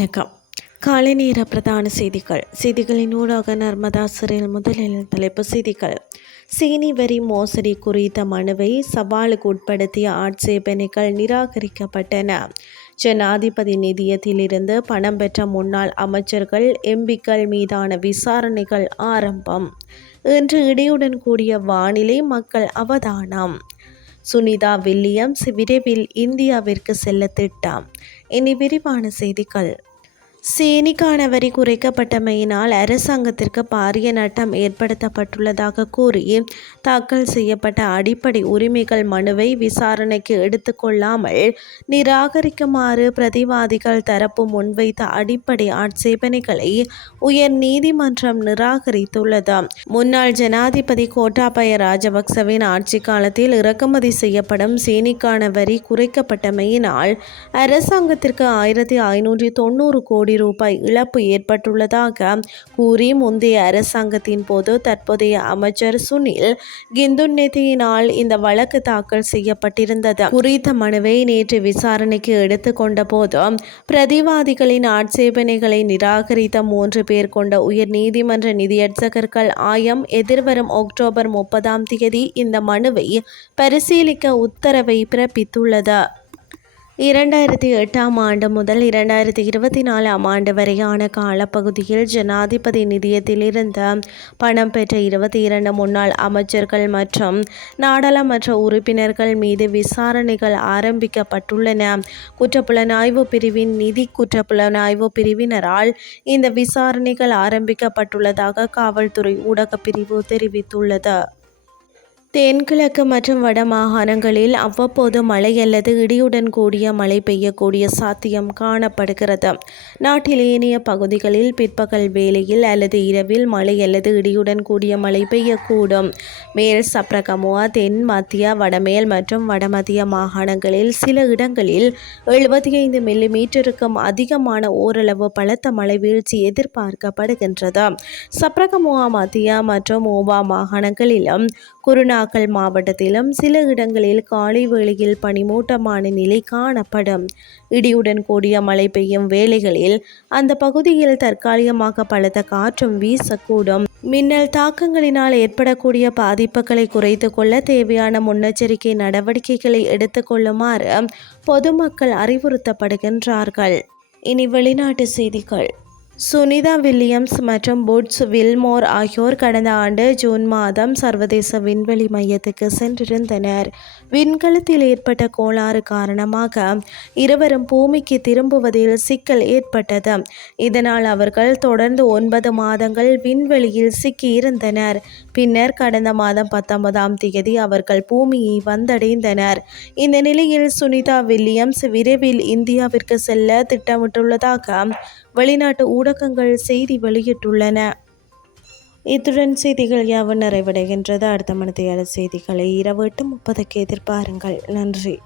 வணக்கம். காலை நேர பிரதான செய்திகள். செய்திகளின் ஊடாக நர்மதா சிறையில் முதலில் தலைப்பு செய்திகள். சீனி வரி மோசடி குறித்த மனுவை சவாலுக்கு உட்படுத்திய ஆட்சேபனைகள் நிராகரிக்கப்பட்டன. ஜனாதிபதி நிதியத்திலிருந்து பணம் பெற்ற முன்னாள் அமைச்சர்கள் எம்பிக்கள் மீதான விசாரணைகள் ஆரம்பம். இன்று இடியுடன் கூடிய வானிலை மக்கள் அவதானம். சுனிதா வில்லியம்ஸ் விரைவில் இந்தியாவிற்கு செல்ல திட்டம். இனி விரிவான செய்திகள். சீனிக்கான வரி குறைக்கப்பட்டமையினால் அரசாங்கத்திற்கு பாரிய நட்டம் ஏற்படுத்தப்பட்டுள்ளதாக கூறி தாக்கல் செய்யப்பட்ட அடிப்படை உரிமைகள் மனுவை விசாரணைக்கு எடுத்துக்கொள்ளாமல் நிராகரிக்குமாறு பிரதிவாதிகள் தரப்பு முன்வைத்த அடிப்படை ஆட்சேபனைகளை உயர் நீதிமன்றம் நிராகரித்துள்ளது. முன்னாள் ஜனாதிபதி கோட்டாபய ராஜபக்சவின் ஆட்சி காலத்தில் இறக்குமதி செய்யப்படும் சீனிக்கான வரி குறைக்கப்பட்டமையினால் அரசாங்கத்திற்கு ஆயிரத்தி ஐநூற்றி தொண்ணூறு கோடி கோடி ரூபாய் இழப்பு ஏற்பட்டுள்ளதாக கூறி முந்தைய அரசாங்கத்தின் போது தற்போதைய அமைச்சர் சுனில் கிந்துநெத்தியினால் இந்த வழக்கு தாக்கல் செய்யப்பட்டிருந்தது. குறித்த மனுவை நேற்று விசாரணைக்கு எடுத்துக்கொண்ட போது பிரதிவாதிகளின் ஆட்சேபனைகளை நிராகரித்த மூன்று பேர் கொண்ட உயர் நீதிமன்ற நிதியர்ச்சகர்கள் ஆயம் எதிர்வரும் அக்டோபர் முப்பதாம் தேதி இந்த மனுவை பரிசீலிக்க உத்தரவை பிறப்பித்துள்ளது. இரண்டாயிரத்தி எட்டாம் ஆண்டு முதல் இரண்டாயிரத்தி இருபத்தி நாலாம் ஆண்டு வரையான காலப்பகுதியில் ஜனாதிபதி நிதியத்திலிருந்து பணம் பெற்ற இருபத்தி இரண்டு முன்னாள் அமைச்சர்கள் மற்றும் நாடாளுமன்ற உறுப்பினர்கள் மீது விசாரணைகள் ஆரம்பிக்கப்பட்டுள்ளன. குற்றப்புலனாய்வு பிரிவின் நிதி குற்றப்புலனாய்வு பிரிவினரால் இந்த விசாரணைகள் ஆரம்பிக்கப்பட்டுள்ளதாக காவல்துறை ஊடகப் பிரிவு தெரிவித்துள்ளது. தென்கிழக்கு மற்றும் வட மாகாணங்களில் அவ்வப்போது மழை அல்லது இடியுடன் கூடிய மழை பெய்யக்கூடிய சாத்தியம் காணப்படுகிறது. நாட்டில் ஏனைய பகுதிகளில் பிற்பகல் வேளையில் அல்லது இரவில் மழை அல்லது இடியுடன் கூடிய மழை பெய்யக்கூடும். மேல் சப்ரகமுவா தென் மத்திய வடமேல் மற்றும் வடமத்திய மாகாணங்களில் சில இடங்களில் எழுபத்தி ஐந்து மில்லி மீட்டருக்கும் அதிகமான ஓரளவு பலத்த மழை வீழ்ச்சி எதிர்பார்க்கப்படுகின்றது. சப்ரகமுவா மத்திய மற்றும் ஓபா மாகாணங்களிலும் குருநாகல் மாவட்டத்திலும் சில இடங்களில் காலை வேளையில் பனிமூட்டமான நிலை காணப்படும். இடியுடன் கூடிய மழை பெய்யும் வேளைகளில் அந்த பகுதியில் தற்காலிகமாக பலத்த காற்றும் வீசக்கூடும். மின்னல் தாக்கங்களினால் ஏற்படக்கூடிய பாதிப்புகளை குறைத்து கொள்ள தேவையான முன்னெச்சரிக்கை நடவடிக்கைகளை எடுத்துக்கொள்ளுமாறு பொதுமக்கள் அறிவுறுத்தப்படுகின்றார்கள். இனி வெளிநாட்டு செய்திகள். சுனிதா வில்லியம்ஸ் மற்றும் புட்ஸ் வில்மோர் ஆகியோர் கடந்த ஆண்டு ஜூன் மாதம் சர்வதேச விண்வெளி மையத்துக்கு சென்றிருந்தனர். விண்கலத்தில் ஏற்பட்ட கோளாறு காரணமாக இருவரும் பூமிக்கு திரும்புவதில் சிக்கல் ஏற்பட்டது. இதனால் அவர்கள் தொடர்ந்து ஒன்பது மாதங்கள் விண்வெளியில் சிக்கியிருந்தனர். பின்னர் கடந்த மாதம் பத்தொன்பதாம் தேதி அவர்கள் பூமியை வந்தடைந்தனர். இந்த நிலையில் சுனிதா வில்லியம்ஸ் விரைவில் இந்தியாவிற்கு செல்ல திட்டமிட்டுள்ளதாக வெளிநாட்டு ஊடகங்கள் செய்தி வெளியிட்டுள்ளன. இத்துடன் செய்திகள் யாவும் நிறைவடைகின்றது. அடுத்த மனத்தையாளர் செய்திகளை இரவு எட்டு முப்பதுக்கு எதிர்பாருங்கள். நன்றி.